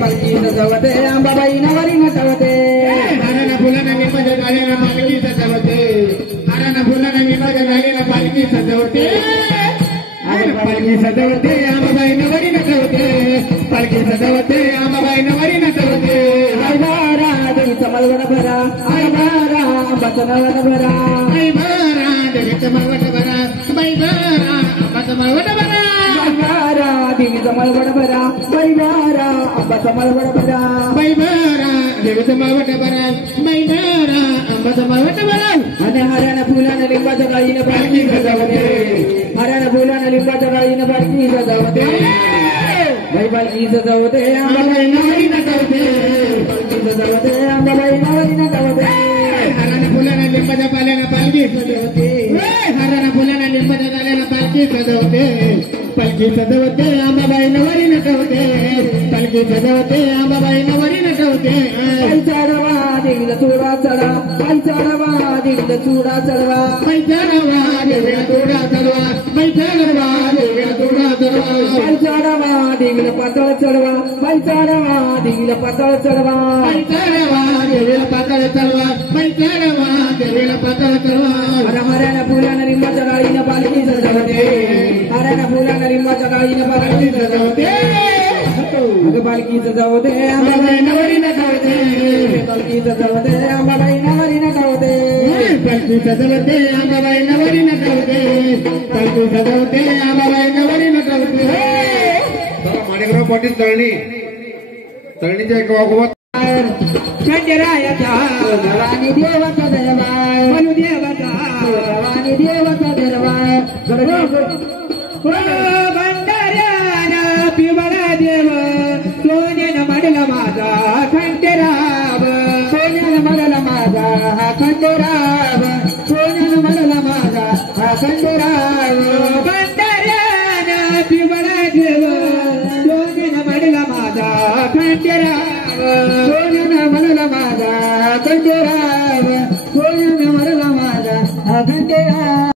पालखी सजवते अंबाबाई नवरी नटवते हारानं फुलानं निंबाच्या डाळीनं पालखी सजवते हारानं फुलानं निंबाच्या डाळीनं पालखी सजवते पालखी सजवते अंबाबाई नवरी नटवते पालखी सजवते अंबाबाई नवरी नटवते आई बारा देवीचा मलवड भरा आई बारा अंबाचा नवड भरा आई बारा देवीचा मलवड भरा बाई बारा अंबाचा मलवड भरा बारा देवीचा मलवड भरा बाई बारा अंबाचा मलवड भरा बाई बारा देवीचा मलवड भरा बाई बारा अंबाचा मलवड भरा आणि हऱ्यानं फुलानं लिंबाच्या डाळीनं पालखी सजवते हऱ्यानं फुलानं लिंबाच्या डाळीनं पालखी सजवते बाई पालखी सजवते अंबाबाई नवरी नटवते पालखी सजवते अंबाबाई नवरी नटवते हारानं फुलानं लिंबाच्या पाल्यानं पालखी सजवते हारानं फुलानं लिंबाच्या डाल्यानं पालखी सजवते पालखी सजवते अंबाबाई नवरी नटवते पालखी सजवते अंबाबाई नवरी नटवते बाई चढवा देवीला चुडा चढा बाई चढवा देवीला चुडा चढवा बाई चढवा देवीला चुडा चढवा बाई चढवा देवीला चुडा चढवा बाई चढवा देवीला पातळ चढवा बाई चढवा देवीला पातळ चढवा बाई चढवा देवीला पातळ चढवा बाई चढवा देवीला पातळ चढवा हऱ्यानं फुलानं लिंबाच्या डाळीनं पालखी सजवते हऱ्यानं फुलानं लिंबाच्या डाळीनं पालखी सजवते पालखी सजवते अंबाबाई नवरी नटवते पालखी सजवते अंबाबाई नवरी नटवते पालखी सजवते अंबाबाई नवरी नटवते पालखी सजवते अंबाबाई नवरी नटवते माणिकराव पाटील तळणीच्या एक वागोबत खंडेरायाचा भवानी देवाचा दरबार मनु देवाचा भवानी देवाचा दरबार भंडाऱ्याना पिवळा देव सोन्यानं मडला माझा खंडेराव सोन्यानं मडला माझा हा खंडेराव सोन्यानं मडला माझा हा खंडेराव भंडाऱ्याना पिवळा देव सोन्यानं मडला माझा खंडेराव सोन्यानं मडला माझा खंडेराव सोन्यानं मडला माझा हा खंडेराव